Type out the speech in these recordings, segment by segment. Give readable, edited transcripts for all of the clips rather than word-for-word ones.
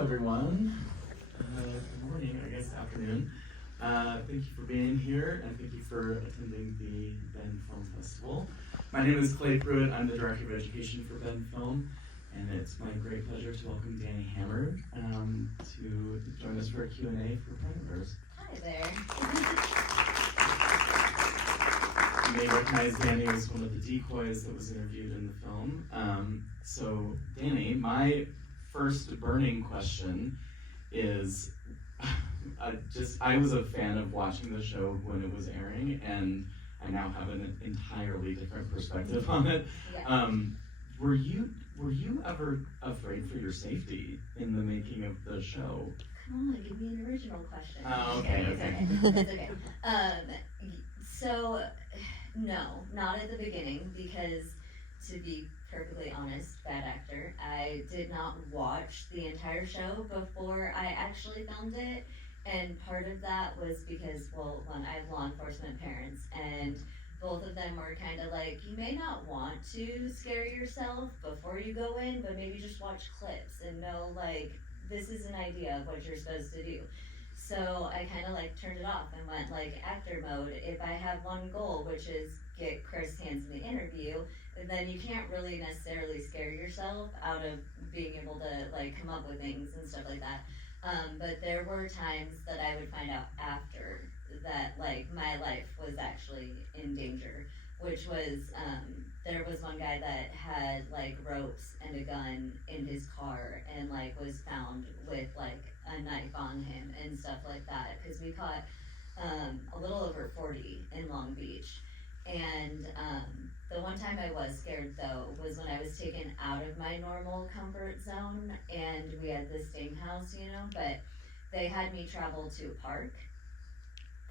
everyone. Good morning, I guess afternoon. Thank you for being here, and thank you for attending the Bend Film Festival. My name is Clay Pruitt. I'm the Director of Education for Bend Film, and it's my great pleasure to welcome Dani Hammer to join us for a Q&A for Predators. Hi there. You may recognize Dani as one of the decoys that was interviewed in the film. So Dani, my first burning question is, I was a fan of watching the show when it was airing, and I now have an entirely different perspective on it. Yeah. Were you ever afraid for your safety in the making of the show? Come on, give me an original question. Oh, okay. It's okay. So, no, not at the beginning, because to be perfectly honest, bad actor, I did not watch the entire show before I actually filmed it. And part of that was because, well, one, I have law enforcement parents, and both of them were kind of like, you may not want to scare yourself before you go in, but maybe just watch clips and know, like, this is an idea of what you're supposed to do. So I kind of like turned it off and went like actor mode. If I have one goal, which is get Chris hands in the interview, then you can't really necessarily scare yourself out of being able to like come up with things and stuff like that. But there were times that I would find out after that like my life was actually in danger, which was there was one guy that had like ropes and a gun in his car and like was found with like a knife on him and stuff like that, because we caught a little over 40 in Long Beach. And the one time I was scared though was when I was taken out of my normal comfort zone, and we had this sting house, you know, but they had me travel to a park,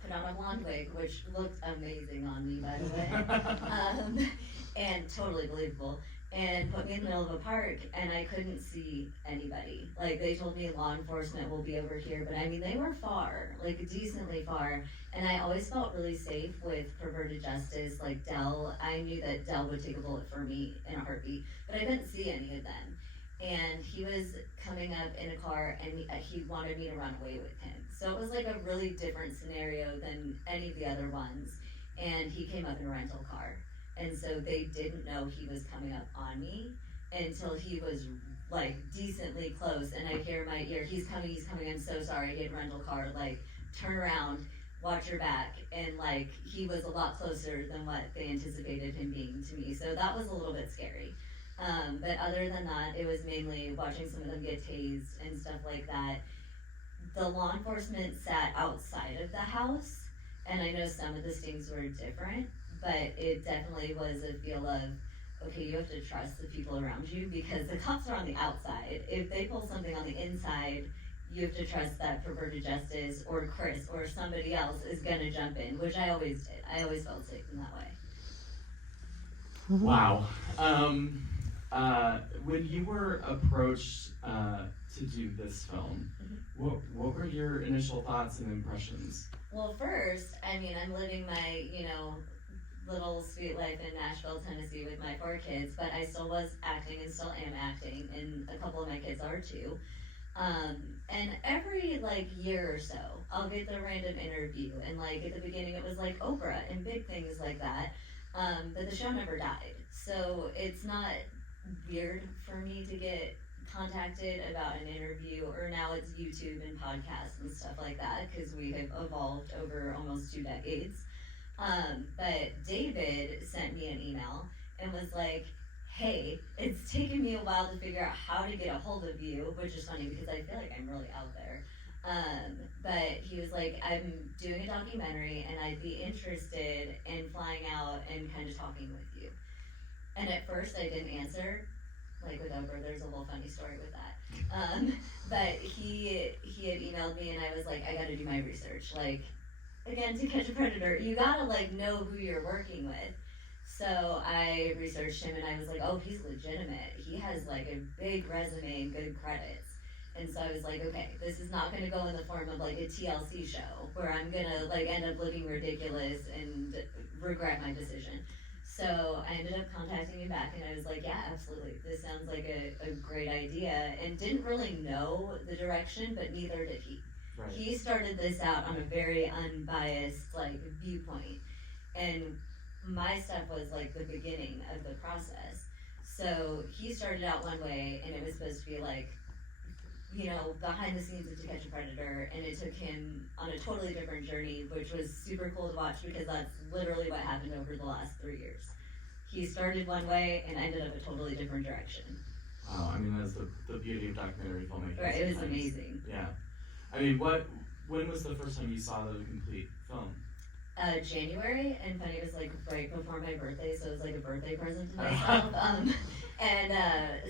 put on a blonde wig, which looked amazing on me, by the way, and totally believable, and put me in the middle of a park, and I couldn't see anybody. Like, they told me law enforcement will be over here, but I mean, they were far, like decently far, and I always felt really safe with perverted justice, like Dell. I knew that Dell would take a bullet for me in a heartbeat, but I didn't see any of them. And he was coming up in a car, and he wanted me to run away with him. So it was like a really different scenario than any of the other ones. And he came up in a rental car. And so they didn't know he was coming up on me until he was like decently close. And I hear in my ear, he's coming, I'm so sorry. He had a rental car, like, turn around, watch your back. And like, he was a lot closer than what they anticipated him being to me. So that was a little bit scary. But other than that, it was mainly watching some of them get tased and stuff like that. The law enforcement sat outside of the house, and I know some of the stings were different, but it definitely was a feel of, okay, you have to trust the people around you, because the cops are on the outside. If they pull something on the inside, you have to trust that perverted justice or Chris or somebody else is gonna jump in, which I always did. I always felt safe in that way. Wow. When you were approached to do this film, what were your initial thoughts and impressions? Well, first, I mean, I'm living my, little sweet life in Nashville, Tennessee with my 4 kids, but I still was acting and still am acting, and a couple of my kids are too. And every year or so, I'll get the random interview, and at the beginning it was Oprah and big things like that, but the show never died. So it's not weird for me to get contacted about an interview, or now it's YouTube and podcasts and stuff like that, because we have evolved over almost 2 decades. But David sent me an email and was like, hey, it's taken me a while to figure out how to get a hold of you, which is funny because I feel like I'm really out there. But he was like, I'm doing a documentary and I'd be interested in flying out and kind of talking with you. And at first I didn't answer, with Oprah, there's a little funny story with that. But he had emailed me, and I was like, I gotta do my research. Again, to catch a predator, you gotta know who you're working with. So I researched him, and I was like, oh, he's legitimate. He has a big resume and good credits. And so I was like, okay, this is not gonna go in the form of a TLC show where I'm gonna end up looking ridiculous and regret my decision. So I ended up contacting him back, and I was like, yeah, absolutely, this sounds like a great idea, and didn't really know the direction, but neither did he. Right. He started this out on a very unbiased like viewpoint, and my stuff was like the beginning of the process. So he started out one way, and it was supposed to be like, behind the scenes of To Catch a Predator, and it took him on a totally different journey, which was super cool to watch because that's literally what happened over the last 3 years. He started one way and ended up a totally different direction. Wow, I mean, that's the beauty of documentary filmmaking. Right, it was sometimes. amazing. Yeah. I mean, when was the first time you saw the complete film? January, and funny, it was like right before my birthday, so it was like a birthday present to myself. And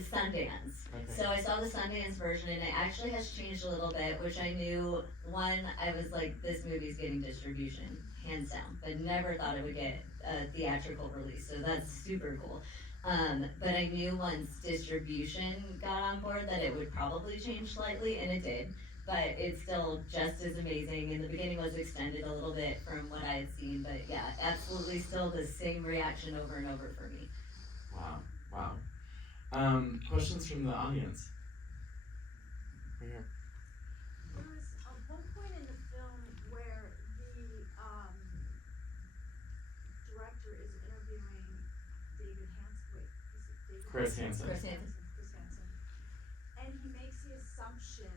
Sundance. Okay. So I saw the Sundance version, and it actually has changed a little bit, which I knew. One, I was like, this movie's getting distribution, hands down, but never thought it would get a theatrical release, so that's super cool. But I knew once distribution got on board that it would probably change slightly, and it did. But it's still just as amazing. In the beginning was extended a little bit from what I had seen, but yeah, absolutely still the same reaction over and over for me. Wow. Questions from the audience? Right here. There was one point in the film where the director is interviewing David Hansen. Wait, is it David? Chris Hansen. Chris Hansen. Chris Hansen. And he makes the assumption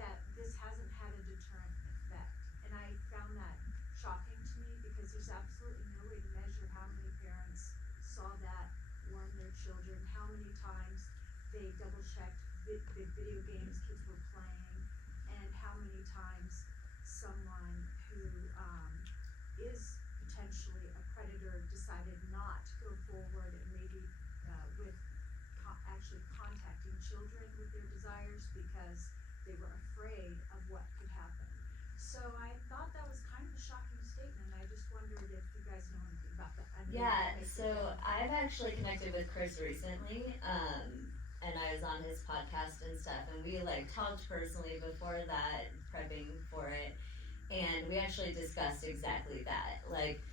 that this hasn't had a deterrent effect. And I found that shocking to me because there's absolutely no way to measure how many parents saw that, warned their children, how many times they double-checked the video games kids were playing, and how many times someone who is potentially a predator decided not to go forward and maybe with actually contacting children with their desires because they were afraid of what could happen. So I thought that was kind of a shocking statement. I just wondered if you guys know anything about that. Yeah, so I've actually connected with Chris recently, and I was on his podcast and stuff, and we like talked personally before that, prepping for it, and we actually discussed exactly that. Like,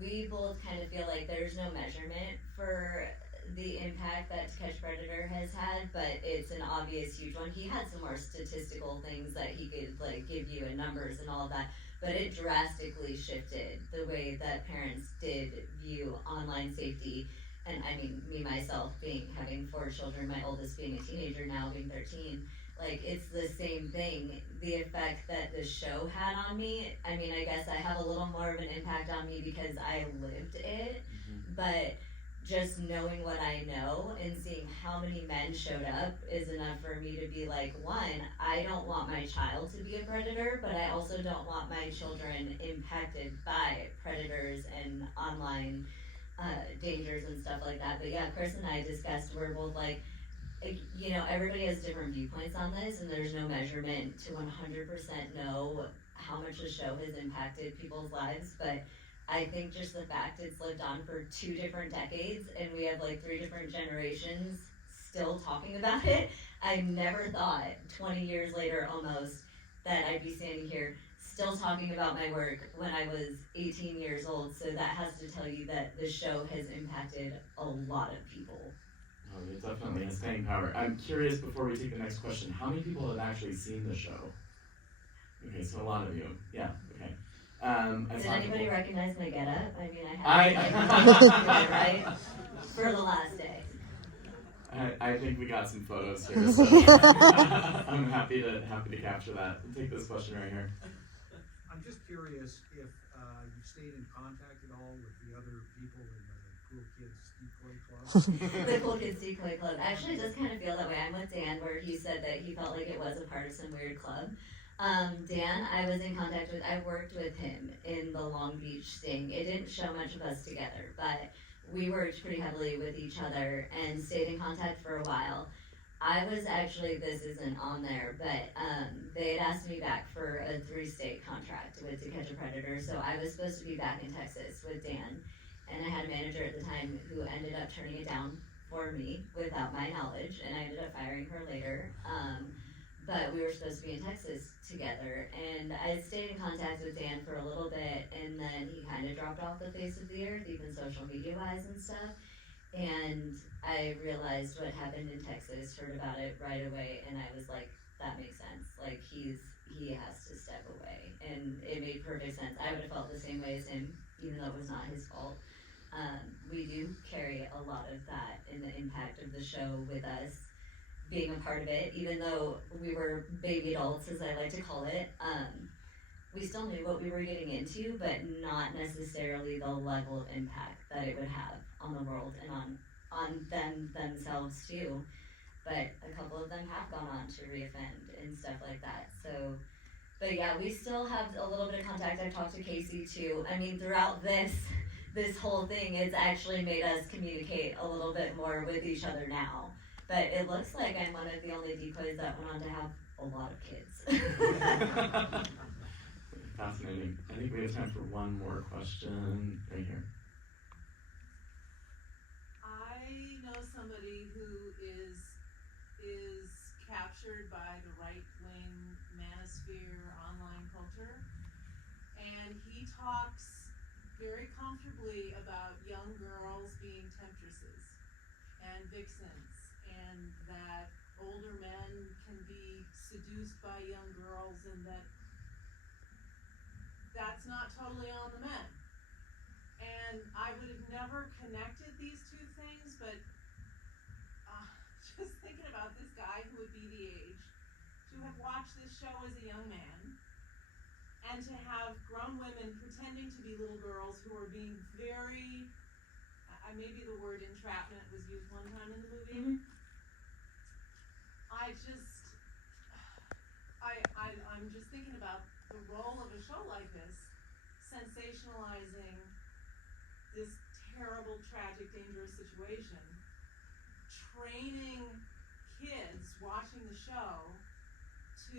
we both kind of feel like there's no measurement for the impact that To Catch a Predator has had, but it's an obvious huge one. He had some more statistical things that he could like give you in numbers and all of that, but it drastically shifted the way that parents did view online safety. And I mean, me myself having 4 children, my oldest being a teenager now, being 13, like it's the same thing. The effect that the show had on me, I mean, I guess I have a little more of an impact on me because I lived it, but just knowing what I know and seeing how many men showed up is enough for me to be like, one, I don't want my child to be a predator, but I also don't want my children impacted by predators and online dangers and stuff like that. But yeah, Chris and I discussed, we're both like, everybody has different viewpoints on this, and there's no measurement to 100% know how much the show has impacted people's lives, but I think just the fact it's lived on for 2 different decades, and we have like 3 different generations still talking about it. I never thought 20 years later almost that I'd be standing here still talking about my work when I was 18 years old, so that has to tell you that the show has impacted a lot of people. Oh, it definitely has staying power. I'm curious, before we take the next question, how many people have actually seen the show? Okay, so a lot of you. Yeah, okay. Did anybody recognize my getup? I mean, I had right? For the last day. I think we got some photos here, so I'm happy to capture that. We'll take this question right here. I'm just curious if you stayed in contact at all with the other people in the Cool Kids Decoy Club? The Cool Kids Decoy Club. Actually, it does kind of feel that way. I'm with Dan, where he said that he felt like it was a part of some weird club. Dan, I was in contact with, I worked with him in the Long Beach sting. It didn't show much of us together, but we worked pretty heavily with each other and stayed in contact for a while. I was actually, this isn't on there, but they had asked me back for a 3-state contract with To Catch a Predator, so I was supposed to be back in Texas with Dan, and I had a manager at the time who ended up turning it down for me without my knowledge, and I ended up firing her later. but we were supposed to be in Texas together, and I stayed in contact with Dan for a little bit, and then he kind of dropped off the face of the earth, even social media wise and stuff. And I realized what happened in Texas, heard about it right away, and I was like, that makes sense. Like he has to step away, and it made perfect sense. I would have felt the same way as him, even though it was not his fault. We do carry a lot of that in the impact of the show with us being a part of it, even though we were baby adults, as I like to call it. We still knew what we were getting into, but not necessarily the level of impact that it would have on the world and on them themselves too. But a couple of them have gone on to reoffend and stuff like that. So, but yeah, we still have a little bit of contact. I've talked to Casey too. I mean, throughout this whole thing, it's actually made us communicate a little bit more with each other now. But it looks like I'm one of the only decoys that went on to have a lot of kids. Fascinating. I think we have time for one more question right here. I know somebody who is captured by the right-wing manosphere online culture, and he talks very comfortably about young girls being temptresses and vixens, and that older men can be seduced by young girls, and that's not totally on the men. And I would have never connected these two things, but just thinking about this guy who would be the age to have watched this show as a young man, and to have grown women pretending to be little girls who are being very, maybe the word entrapment was used one time in the movie. I'm just thinking about the role of a show like this, sensationalizing this terrible, tragic, dangerous situation, training kids watching the show to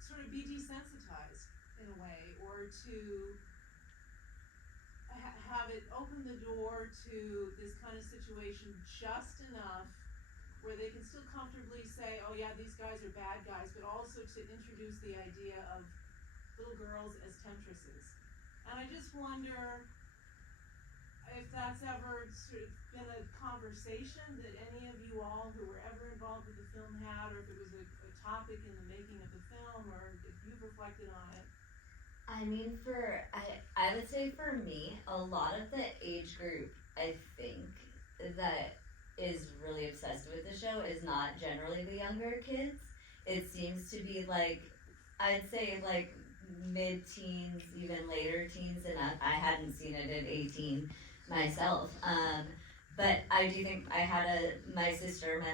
sort of be desensitized in a way, or to have it open the door to this kind of situation just enough where they can still comfortably say, oh yeah, these guys are bad guys, but also to introduce the idea of little girls as temptresses. And I just wonder if that's ever sort of been a conversation that any of you all who were ever involved with the film had, or if it was a topic in the making of the film, or if you've reflected on it. I mean, I would say for me, a lot of the age group, I think, that is really obsessed with the show is not generally the younger kids. It seems to be like, I'd say like mid-teens, even later teens, and I hadn't seen it at 18 myself. But I do think my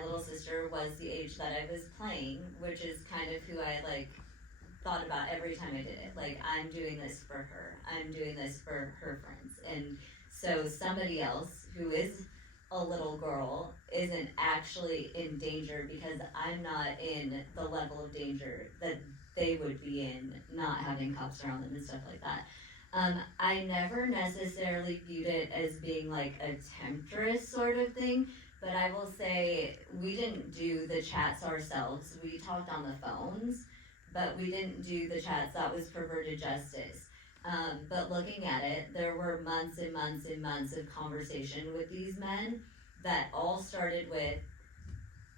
little sister was the age that I was playing, which is kind of who I like thought about every time I did it. Like, I'm doing this for her. I'm doing this for her friends. And so somebody else who is a little girl isn't actually in danger because I'm not in the level of danger that they would be in not having cops around them and stuff like that. I never necessarily viewed it as being like a temptress sort of thing, but I will say we didn't do the chats ourselves. We talked on the phones, but we didn't do the chats. That was perverted justice. But looking at it, there were months and months and months of conversation with these men that all started with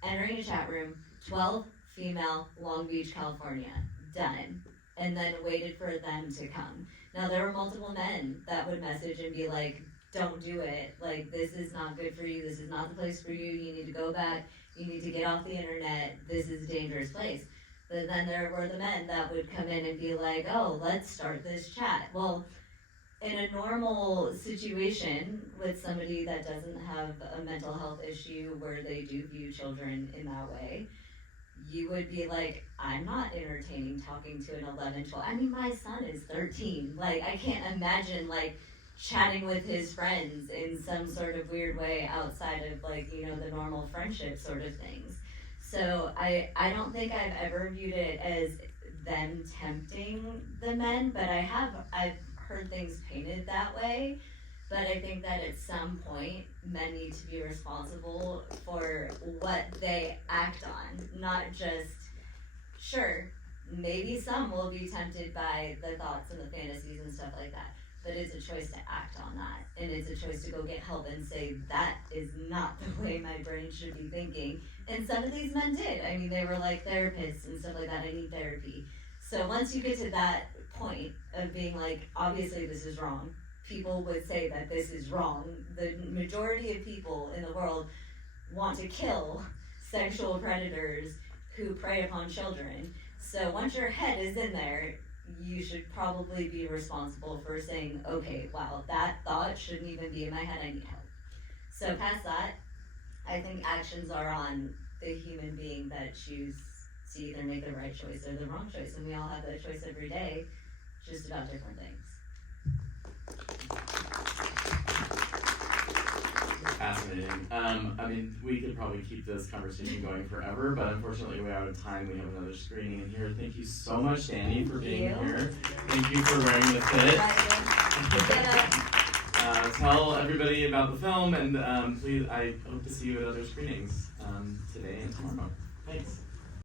entering a chat room, 12 female, Long Beach, California, done. And then waited for them to come. Now, there were multiple men that would message and be like, don't do it. Like, this is not good for you. This is not the place for you. You need to go back. You need to get off the internet. This is a dangerous place. But then there were the men that would come in and be like, oh, let's start this chat. Well, in a normal situation with somebody that doesn't have a mental health issue where they do view children in that way, you would be like, I'm not entertaining talking to an 11, 12. I mean, my son is 13. Like, I can't imagine, like, chatting with his friends in some sort of weird way outside of, like, you know, the normal friendship sort of things. So I don't think I've ever viewed it as them tempting the men, but I've heard things painted that way. But I think that at some point, men need to be responsible for what they act on, not just, sure, maybe some will be tempted by the thoughts and the fantasies and stuff like that, but it's a choice to act on that, and it's a choice to go get help and say, that is not the way my brain should be thinking. And some of these men did. I mean, they were like therapists and stuff like that. I need therapy. So once you get to that point of being like, obviously this is wrong, people would say that this is wrong. The majority of people in the world want to kill sexual predators who prey upon children. So once your head is in there, you should probably be responsible for saying, okay, wow, that thought shouldn't even be in my head, I need help. So past that, I think actions are on the human being that choose to either make the right choice or the wrong choice, and we all have that choice every day, just about different things. Fascinating. I mean, we could probably keep this conversation going forever, but unfortunately we're out of time. We have another screening in here. Thank you so much, Dani, for being here. Thank you for wearing the fit. Tell everybody about the film, and please, I hope to see you at other screenings today and tomorrow.